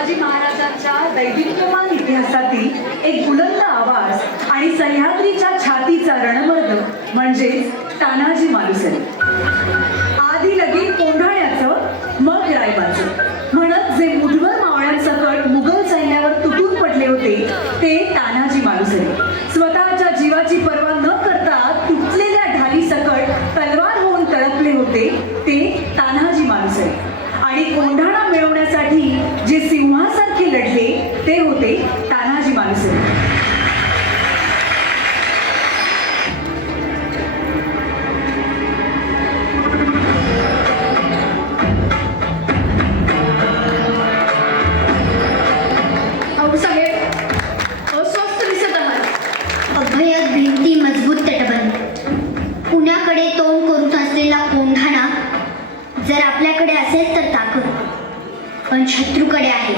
शिवाजी महाराजांच्या दैदिप्यमान इतिहासातील एक बुलंद आवाज आणि सह्याद्रीच्या छातीचा रणमर्द म्हणजेच तानाजी मालुसरे. आधी लगीन कोंढाण्याचं मग रायबाचं म्हणत जे मुठभर मावळ्यांसकट मुघल सैन्यावर तुटून पडले होते ते तानाजी मालुसरे. स्वतःच्या जीवाची पर्वा न करता तुटलेल्या ढाली सकट तलवार होऊन तळपले होते ते तानाजी मालुसरे. आणि कोंढाणा मिळवण्यासाठी जे सिंहासारखे लढले ते होते तानाजी मालुसरे. अभयक भिंती मजबूत तटबंद पुण्याकडे तोंड करून असलेला कोंढाणा जर आपल्याकडे असेल तर ताकद, पण शत्रूकडे आहे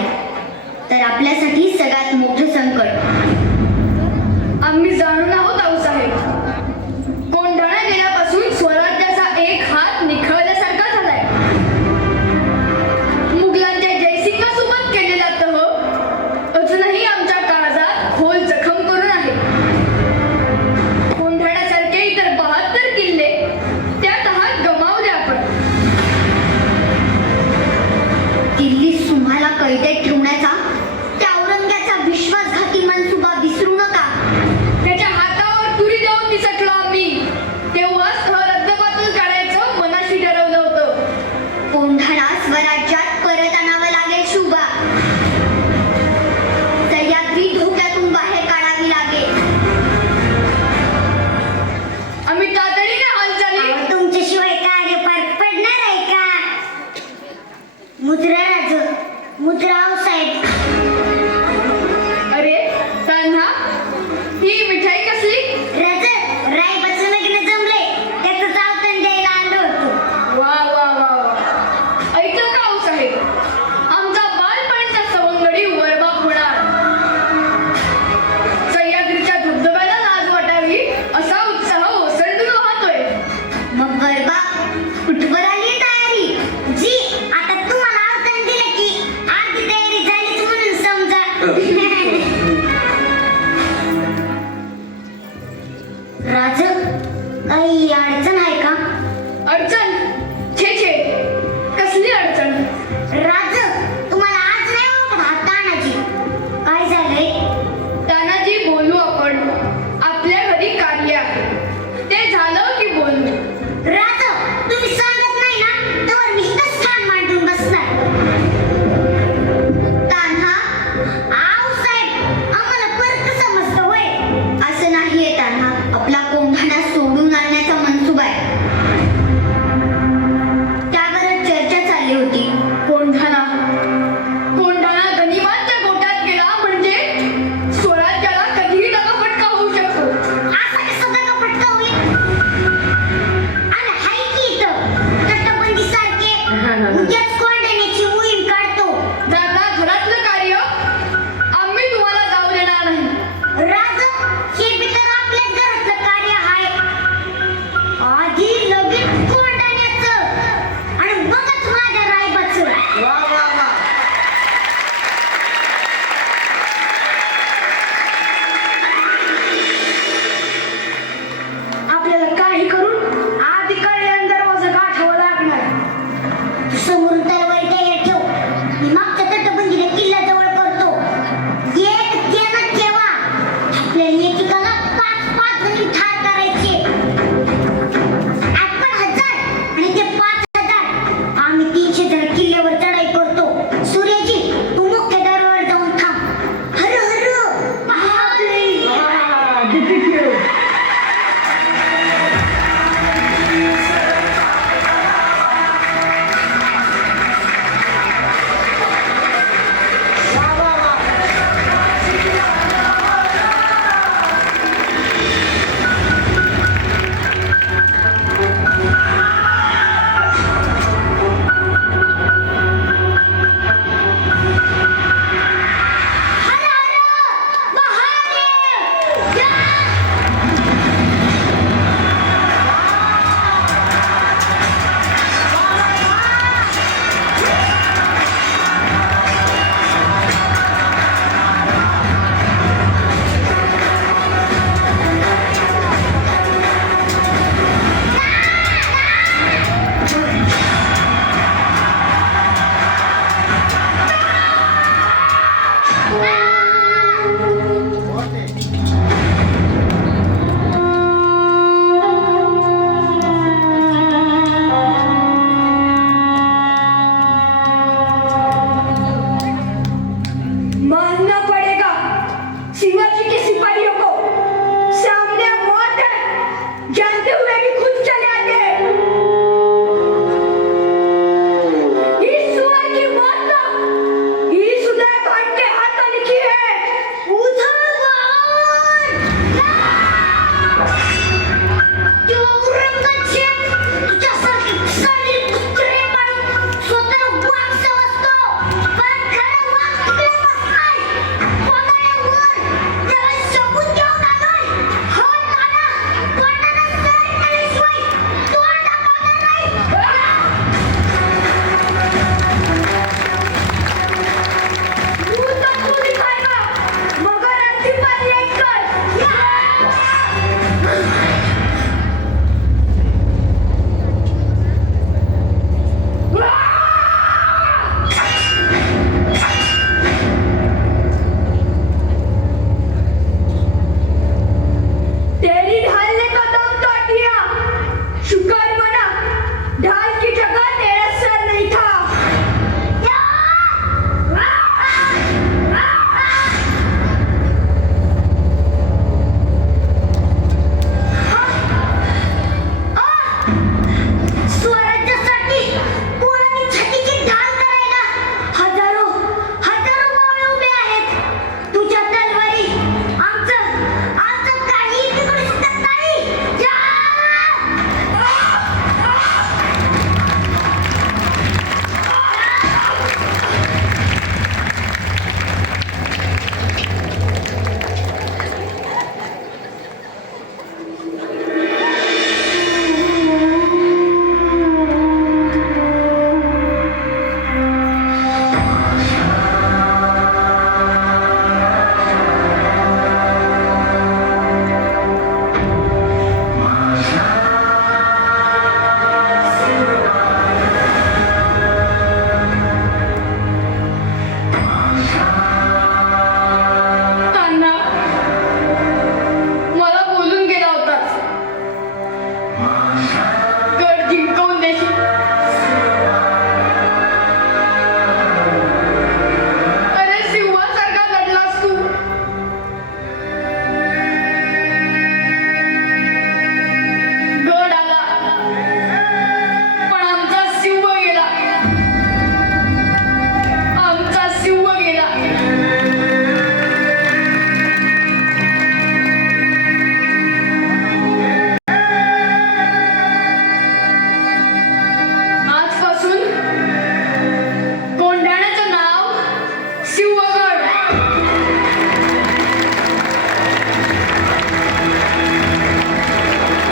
तर आपल्यासाठी सगळ्यात मोठं संकट. आम्ही जाणून आहोत आऊसाहेब, कोंढाणा गेल्यापासून स्वराज्याचा एक हात निखळल्यासारखा झालाय. मुघलांच्या जयसिंगासोबत केलेला तह अजूनही आमच्या काळजात खोल जखम करून आहे. कोंढाण्यासारखे इतर 72 किल्ले त्या तहात गमावले आपण. दिल्लीत तुम्हाला कैदेत ठेवण्याचा त्या औरंग्याचा विश्वासघाती मनसुबा विसरू नका. त्याच्या हातावर तुरी देऊन निसटलो आम्ही. तेव्हाच रद्दबातल काढायचं मनाशी ठरवलं होतं. कोंढाणा स्वराज्यात परत आणावं लागेल शुभा. सह्याद्री धोक्यातून बाहेर काढावी लागेल. आम्ही तातडीने हालचाली. तुमच्याशिवाय कार्य पार पडणार आहे का? मुद्रा मुद्राव